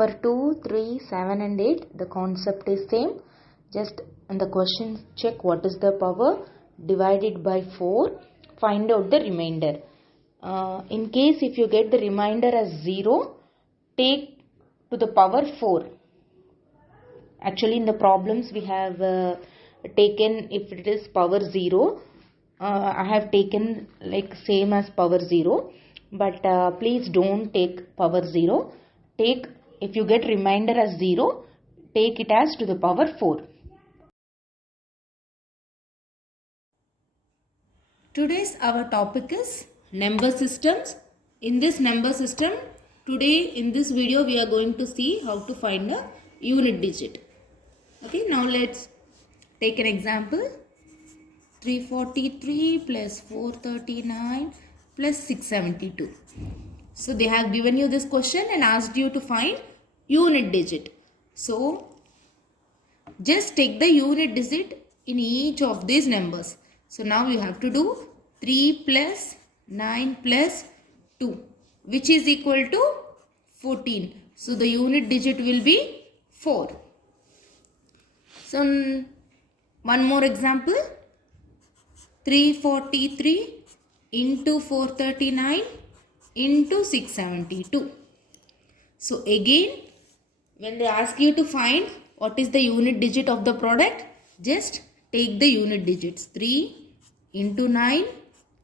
For 2, 3, 7 and 8, the concept is same. Just in the question check what is the power, divide it by 4, find out the remainder. In case if you get the remainder as 0, take to the power 4. Actually in the problems we have taken, if it is power 0, I have taken like same as power 0, but please don't take power 0. Take, if you get remainder as 0, take it as to the power 4. Today's our topic is number systems. In this number system, today in this video we are going to see how to find a unit digit. Okay, now let's take an example. 343 plus 439 plus 672. So they have given you this question and asked you to find unit digit. So just take the unit digit in each of these numbers. So now you have to do 3 plus 9 plus 2, which is equal to 14. So the unit digit will be 4. So one more example. 343 into 439 into 672. So again, when they ask you to find what is the unit digit of the product, just take the unit digits. 3 into 9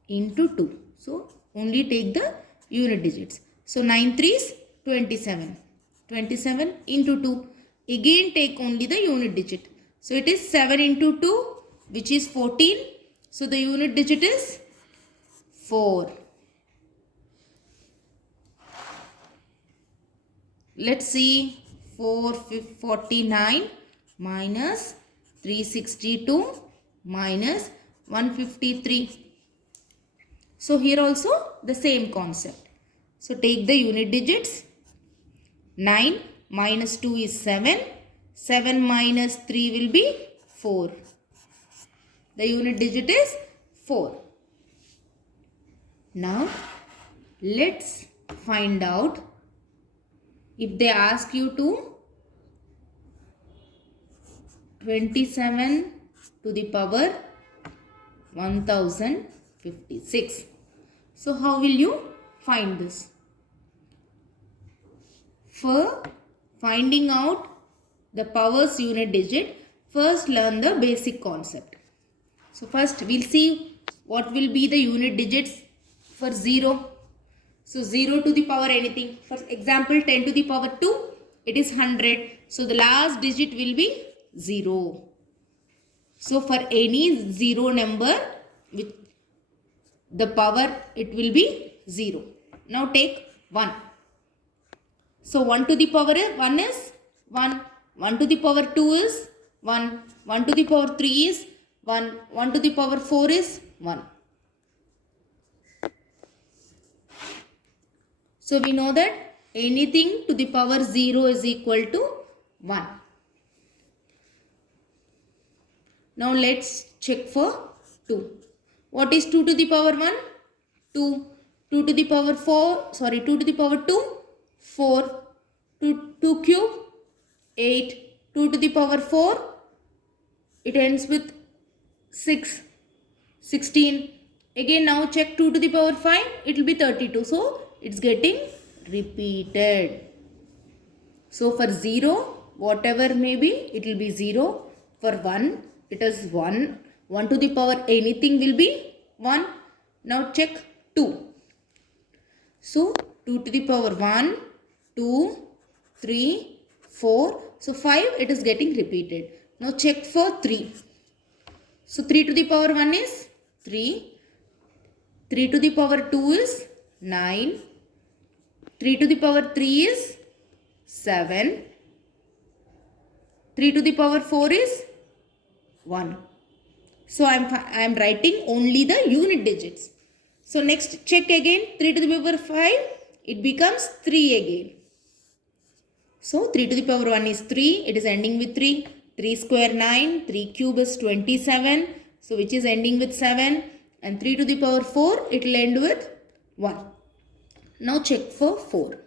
into 2. So only take the unit digits. So 9 3s 27. 27 into 2. Again take only the unit digit. So it is 7 into 2, which is 14. So the unit digit is 4. Let's see. 449 minus 362 minus 153. So here also the same concept. So take the unit digits. 9 minus 2 is 7. 7 minus 3 will be 4. The unit digit is 4. Now let's find out if they ask you to 27 to the power 1056. So how will you find this? For finding out the powers unit digit, first learn the basic concept. So first we'll see what will be the unit digits for 0. So 0 to the power anything. For example, 10 to the power 2, it is 100. So the last digit will be 0. So for any 0 number with the power, it will be 0. Now take 1. So 1 to the power 1 is 1. 1 to the power 2 is 1. 1 to the power 3 is 1. 1 to the power 4 is 1. So we know that anything to the power 0 is equal to 1. Now let's check for 2. What is 2 to the power 1? 2. 2 to the power 4, 2 to the power 2, 4. 2 cube, 8. 2 to the power 4, it ends with 6, 16. Again now check 2 to the power 5, it will be 32. So it's getting repeated. So for 0, whatever may be, it will be 0. For 1, it is 1. 1 to the power anything will be 1. Now check 2. So 2 to the power 1, 2, 3, 4. So 5, it is getting repeated. Now check for 3. So 3 to the power 1 is 3. 3 to the power 2 is 9. 3 to the power 3 is 7. 3 to the power 4 is 1. So I am writing only the unit digits. So next check again. 3 to the power 5, it becomes 3 again. So 3 to the power 1 is 3. It is ending with 3. 3 square 9. 3 cube is 27. So which is ending with 7. And 3 to the power 4, it will end with 1. Now check for 4.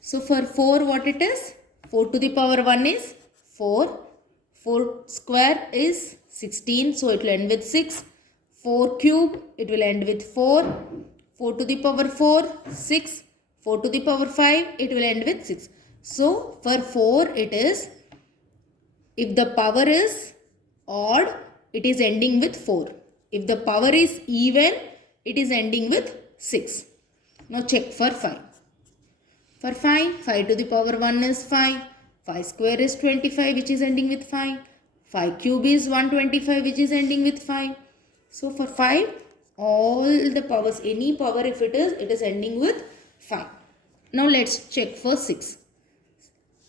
So for 4 what it is? 4 to the power 1 is 4. 4 square is 16, so it will end with 6. 4 cube, it will end with 4. 4 to the power 4, 6. 4 to the power 5, it will end with 6. So for 4 it is, if the power is odd, it is ending with 4. If the power is even, it is ending with 6. Now check for 5. For 5, 5 to the power 1 is 5. 5 square is 25, which is ending with 5. 5 cube is 125, which is ending with 5. So for 5, all the powers, any power if it is ending with 5. Now let's check for 6.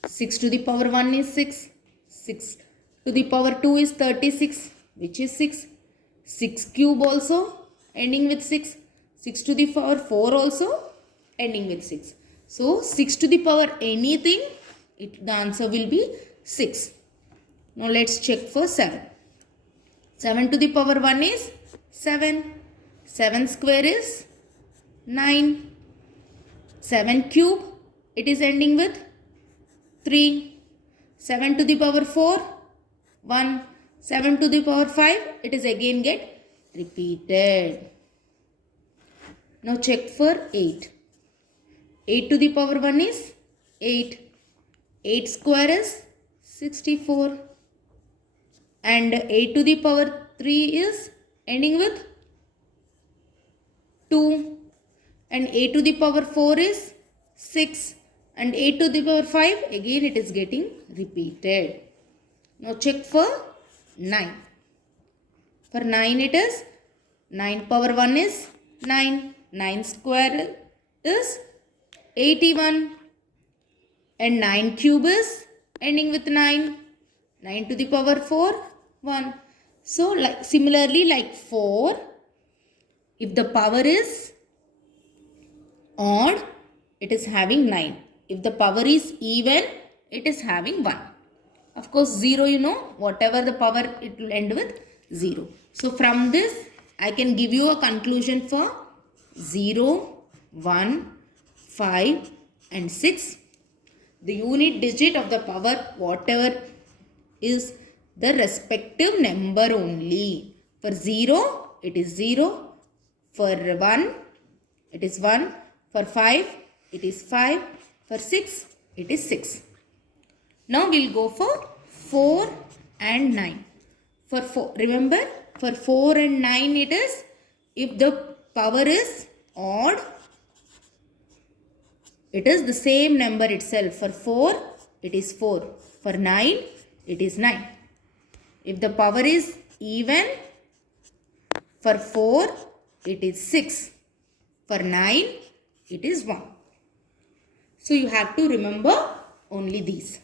6 to the power 1 is 6. 6 to the power 2 is 36, which is 6. 6 cube also ending with 6. 6 to the power 4 also ending with 6. So 6 to the power anything, the answer will be 6. Now let's check for 7. 7 to the power 1 is 7. 7 square is 9. 7 cube, it is ending with 3. 7 to the power 4, 1. 7 to the power 5, it is again get repeated. Now check for 8. 8 to the power 1 is 8. 8 square is 64. And 8 to the power 3 is ending with 2. And 8 to the power 4 is 6. And 8 to the power 5, again it is getting repeated. Now check for 9. For 9 it is, 9 power 1 is 9. 9 square is 81. And 9 cube is ending with 9. 9 to the power 4, 1. So similarly like 4, if the power is odd, it is having 9. If the power is even, it is having 1. Of course 0, whatever the power, it will end with 0. So from this I can give you a conclusion for 0, 1, 5 and 6. The unit digit of the power, whatever is the respective number only. For 0, it is 0. For 1, it is 1. For 5, it is 5. For 6, it is 6. Now we'll go for 4 and 9. For 4, remember, for 4 and 9 it is, if the power is odd, it is the same number itself. For 4, it is 4. For 9, it is 9. If the power is even, for 4, it is 6. For 9, it is 1. So you have to remember only these.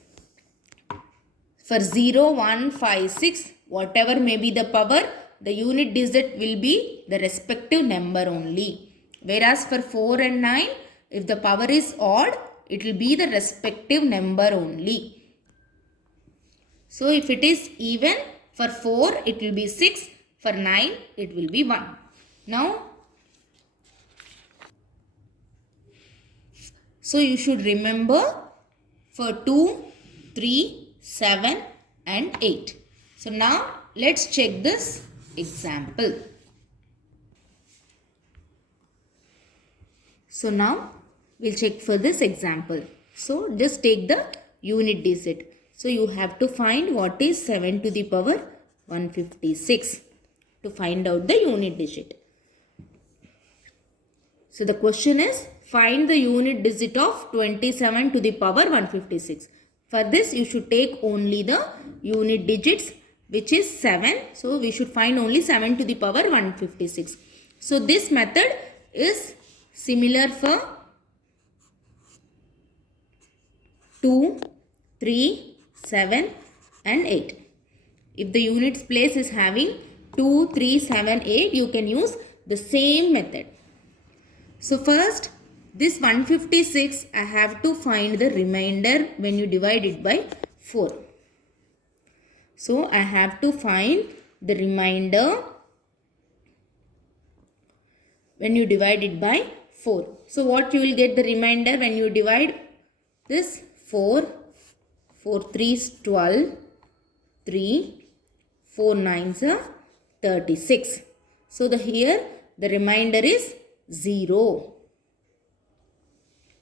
For 0, 1, 5, 6, whatever may be the power, the unit digit will be the respective number only. Whereas for 4 and 9, if the power is odd, it will be the respective number only. So if it is even, for 4 it will be 6, for 9 it will be 1. Now, so you should remember for 2, 3, 7 and 8. So now let's check this example. So now we'll check for this example. So just take the unit digit. So you have to find what is 7 to the power 156 to find out the unit digit. So the question is, find the unit digit of 27 to the power 156. For this you should take only the unit digits, which is 7. So we should find only 7 to the power 156. So this method is similar for 2, 3, 7 and 8. If the units place is having 2, 3, 7, 8, you can use the same method. So first, this 156, I have to find the remainder when you divide it by 4. So I have to find the remainder when you divide it by 4. So what you will get the remainder when you divide this 4, 4 3s 12, 3, 4 9s are 36. So here the remainder is 0.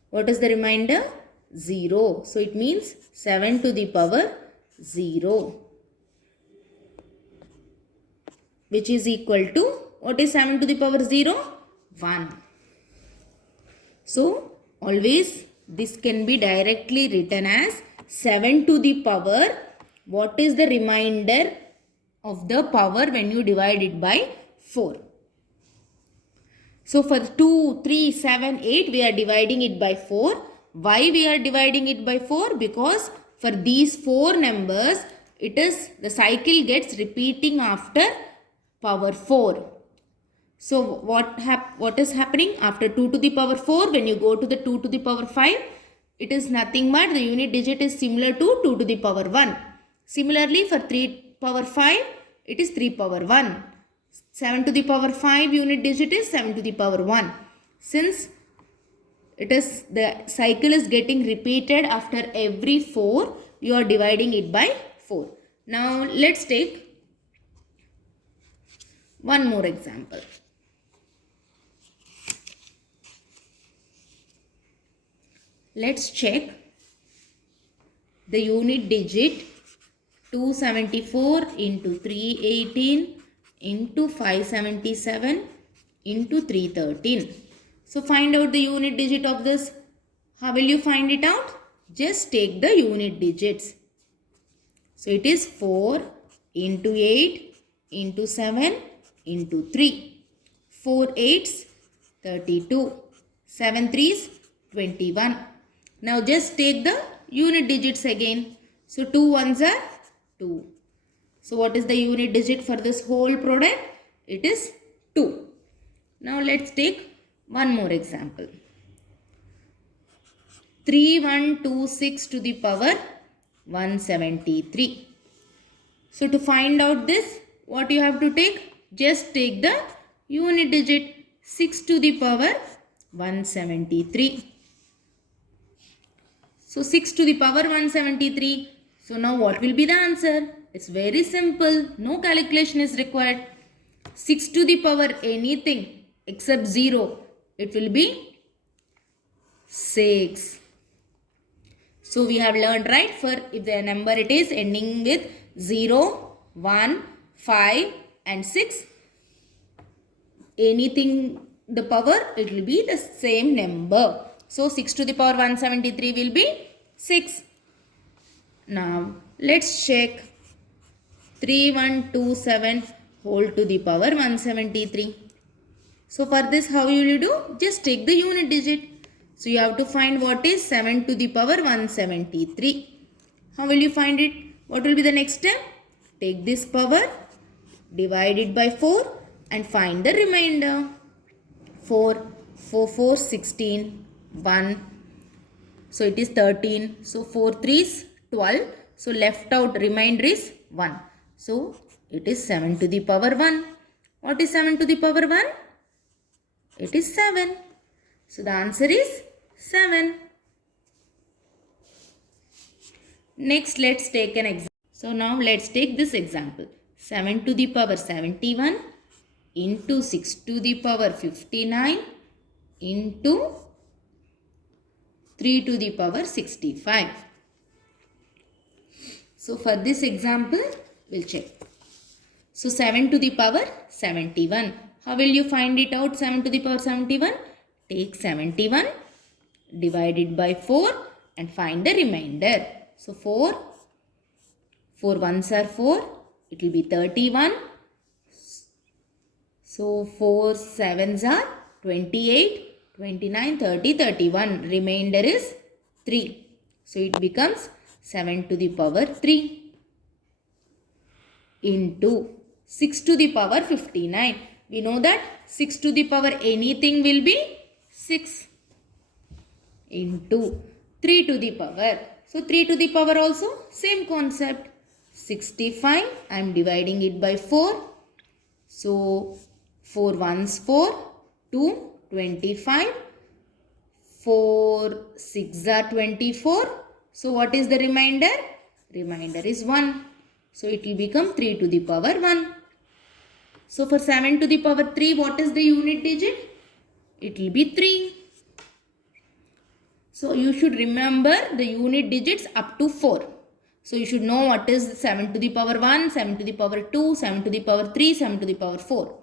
What is the remainder? 0. So it means 7 to the power 0. Which is equal to, what is 7 to the power 0? 1. So always this can be directly written as 7 to the power. What is the remainder of the power when you divide it by 4? So for 2, 3, 7, 8 we are dividing it by 4. Why we are dividing it by 4? Because for these 4 numbers it is the cycle gets repeating after power 4. So what is happening after 2 to the power 4? When you go to the 2 to the power 5, it is nothing but the unit digit is similar to 2 to the power 1. Similarly for 3 power 5, it is 3 power 1. 7 to the power 5 unit digit is 7 to the power 1. Since it is the cycle is getting repeated after every 4, you are dividing it by 4. Now let's take one more example. Let's check the unit digit 274 into 318 into 577 into 313. So find out the unit digit of this. How will you find it out? Just take the unit digits. So it is 4 into 8 into 7 into 3. 4 8s 32. 7 3s 21. Now just take the unit digits again. So 2 1s are 2. So what is the unit digit for this whole product? It is 2. Now let's take one more example. 3126 to the power 173. So to find out this, what you have to take? Just take the unit digit 6 to the power 173. So 6 to the power 173. So now what will be the answer? It's very simple. No calculation is required. 6 to the power anything except 0. It will be 6. So we have learned, right? For if the number it is ending with 0, 1, 5 and 6. Anything the power, it will be the same number. So 6 to the power 173 will be 6. Now let's check 3127 whole to the power 173. So for this how you will do? Just take the unit digit. So you have to find what is 7 to the power 173. How will you find it? What will be the next step? Take this power, divide it by 4 and find the remainder. 4, 4, 4, 16, 1. So it is 13. So 4 3s 12. So left out remainder is 1. So it is 7 to the power 1. What is 7 to the power 1? It is 7. So the answer is 7. Next let's take an example. So now let's take this example. 7 to the power 71 into 6 to the power 59 into 3 to the power 65. So for this example, we'll check. So 7 to the power 71. How will you find it out? 7 to the power 71. Take 71, divide it by 4 and find the remainder. So 4 ones are 4. It will be 31. So 4 sevens are 28, 29, 30, 31. Remainder is 3. So it becomes 7 to the power 3 into 6 to the power 59. We know that 6 to the power anything will be 6 into 3 to the power. So 3 to the power also same concept. 65. I am dividing it by 4. So 4 ones 4, 2, 25, 4 6 are 24. So what is the remainder? Remainder is 1. So it will become 3 to the power 1. So for 7 to the power 3, what is the unit digit? It will be 3. So you should remember the unit digits up to 4. So you should know what is 7 to the power 1, 7 to the power 2, 7 to the power 3, 7 to the power 4.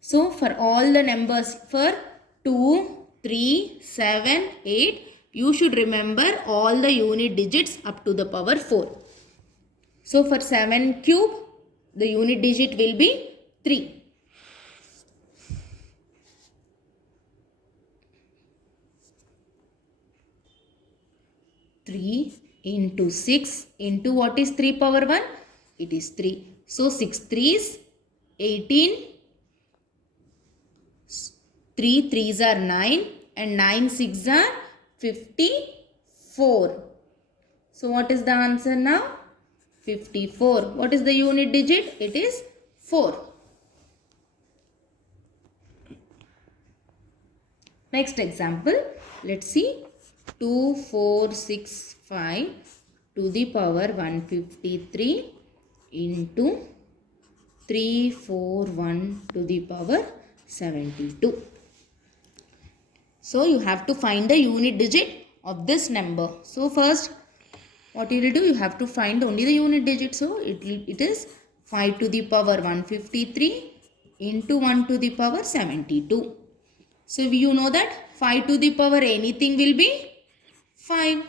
So for all the numbers for 2, 3, 7, 8, you should remember all the unit digits up to the power 4. So for 7 cube, the unit digit will be 3. Three into 6 into what is 3 power 1? It is 3. So 6 3s 18. 3 3s are 9 and 9 6 are 54. So what is the answer now? 54. What is the unit digit? It is 4. Next example, let's see. 2 4 6 5 to the power 153 into 3 4 1 to the power 72. So you have to find the unit digit of this number. So first what you will do, you have to find only the unit digit. So it is 5 to the power 153 into 1 to the power 72. So you know that 5 to the power anything will be 5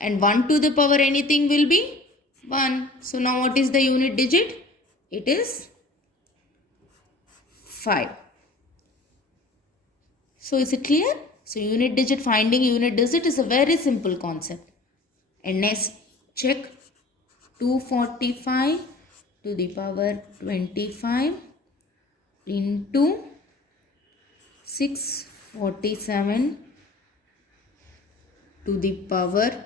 and 1 to the power anything will be 1. So now what is the unit digit? It is 5. So is it clear? So unit digit, finding unit digit is a very simple concept. And next check 245 to the power 25 into 647 to the power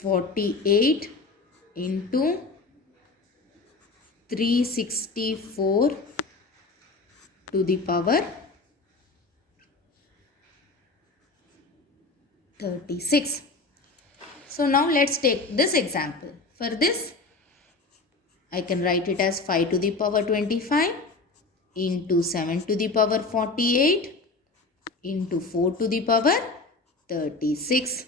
48 into 364 to the power 36. So now let's take this example. For this, I can write it as 5 to the power 25 into 7 to the power 48 into 4 to the power 36.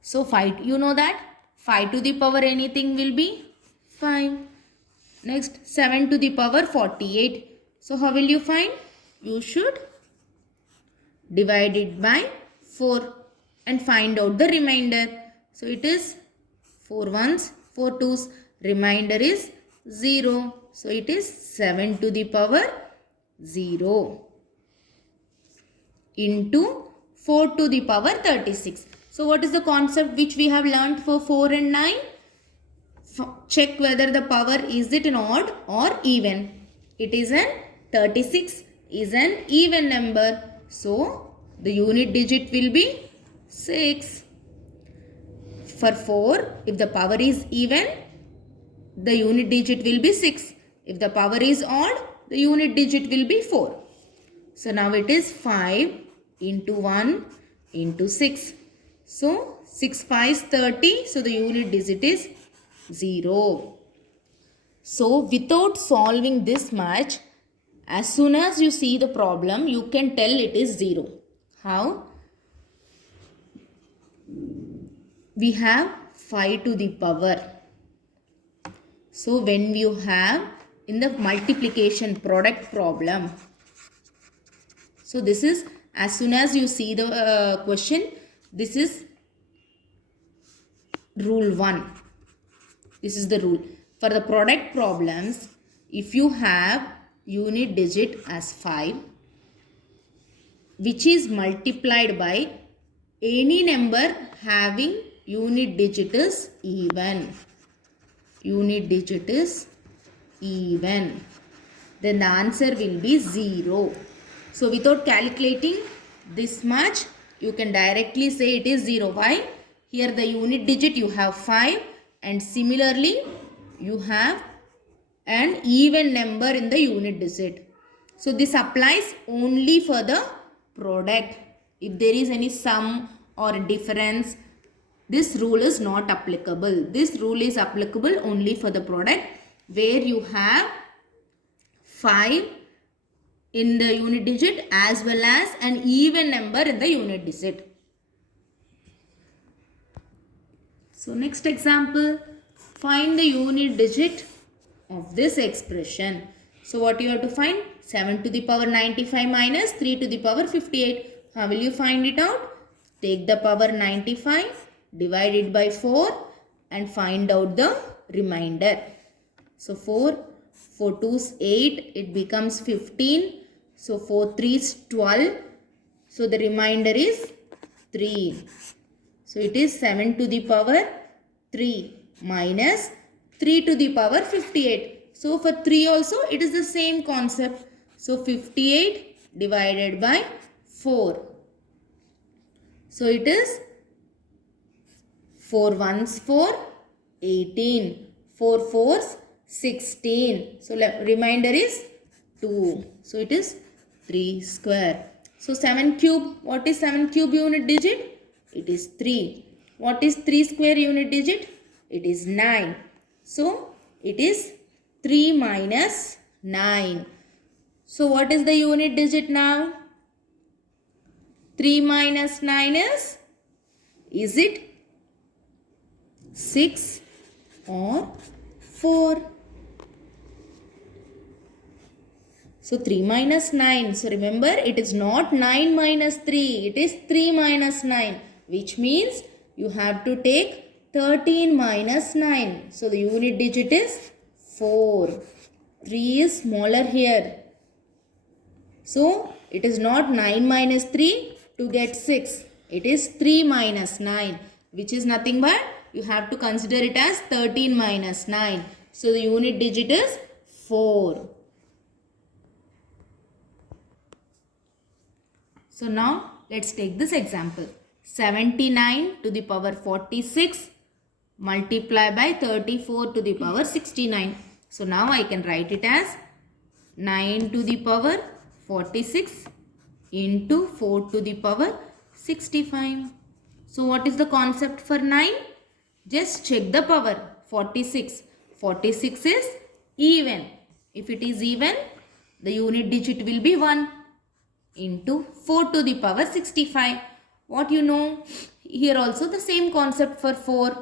So 5, you know that 5 to the power anything will be 5. Next 7 to the power 48. So how will you find? You should divide it by 4 and find out the remainder. So it is 4 ones, 4 twos, remainder is 0. So it is 7 to the power 0 into 4 to the power 36. So what is the concept which we have learnt for 4 and 9? Check whether the power is it an odd or even. It is an 36 is an even number. So the unit digit will be 6. For 4, if the power is even, the unit digit will be 6. If the power is odd, the unit digit will be 4. So now it is 5 into 1 into 6. So 6 5 is 30. So the unit digit is 0. So without solving this much, as soon as you see the problem, you can tell it is 0. How? We have 5 to the power. So when you have in the multiplication product problem, so this is as soon as you see the question, this is rule 1. This is the rule. For the product problems, if you have unit digit as 5, which is multiplied by any number having unit digit is even. Unit digit is even. Then the answer will be 0. So without calculating this much, you can directly say it is 0. Why? Here the unit digit you have 5 and similarly you have an even number in the unit digit. So this applies only for the product. If there is any sum or difference, this rule is not applicable. This rule is applicable only for the product where you have 5 in the unit digit as well as an even number in the unit digit. So next example, find the unit digit of this expression. So what you have to find? 7 to the power 95 minus 3 to the power 58. How will you find it out? Take the power 95, divide it by 4 and find out the remainder. So 4 2 is 8, it becomes 15. So 4 3 is 12. So the remainder is 3. So it is 7 to the power 3 minus 3 to the power 58. So for 3 also it is the same concept. So 58 divided by 4. So it is 4 ones 4, 18. 4 fours, 16. So remainder is 2. So it is 3 square. So 7 cube. What is 7 cube unit digit? It is 3. What is 3 square unit digit? It is 9. So it is 3 minus 9. So what is the unit digit now? 3 minus 9 is it 6 or 4? So 3 minus 9. So remember, it is not 9 minus 3. It is 3 minus 9. Which means you have to take 13 minus 9. So the unit digit is 4. 3 is smaller here. So it is not 9 minus 3 to get 6. It is 3 minus 9. Which is nothing but you have to consider it as 13 minus 9. So the unit digit is 4. So now let's take this example. 79 to the power 46 multiply by 34 to the power 69. So now I can write it as 9 to the power 46 into 4 to the power 65. So what is the concept for 9? Just check the power. 46. 46 is even. If it is even, the unit digit will be 1 into 4 to the power 65. What you know? Here also the same concept for 4.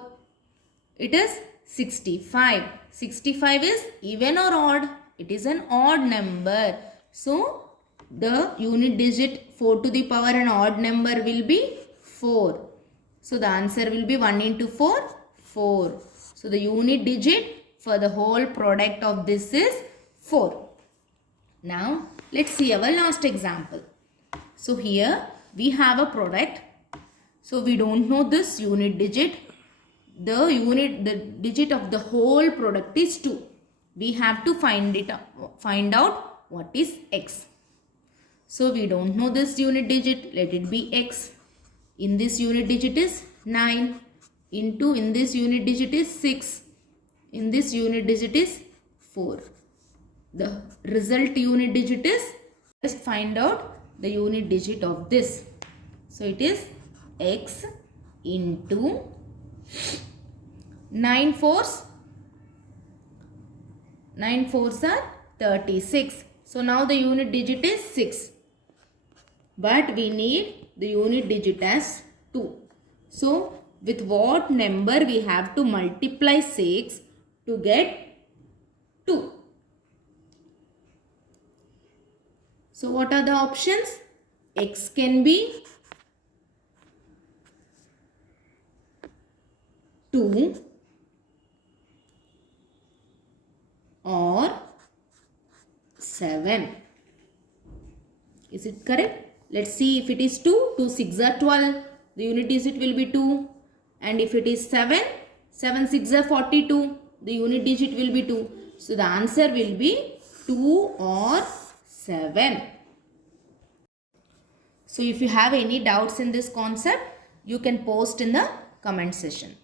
It is 65. 65 is even or odd? It is an odd number. So the unit digit 4 to the power an odd number will be 4. So the answer will be 1 into 4, 4. So the unit digit for the whole product of this is 4. Now let's see our last example. So here we have a product. So we don't know this unit digit. The digit of the whole product is 2. We have to find out what is x. So we don't know this unit digit. Let it be x. In this unit digit is 9. In this unit digit is 6. In this unit digit is 4. The result unit digit is, just find out the unit digit of this. So it is x into 9 fours. 9 fours are 36. So now the unit digit is 6. But we need the unit digit as 2. So with what number we have to multiply 6 to get 2? So what are the options? X can be 2 or 7. Is it correct? Let's see if it is 2. 2 6 are 12. The unit digit will be 2. And if it is 7, 7 6 are 42. The unit digit will be 2. So the answer will be 2 or 7. So if you have any doubts in this concept, you can post in the comment section.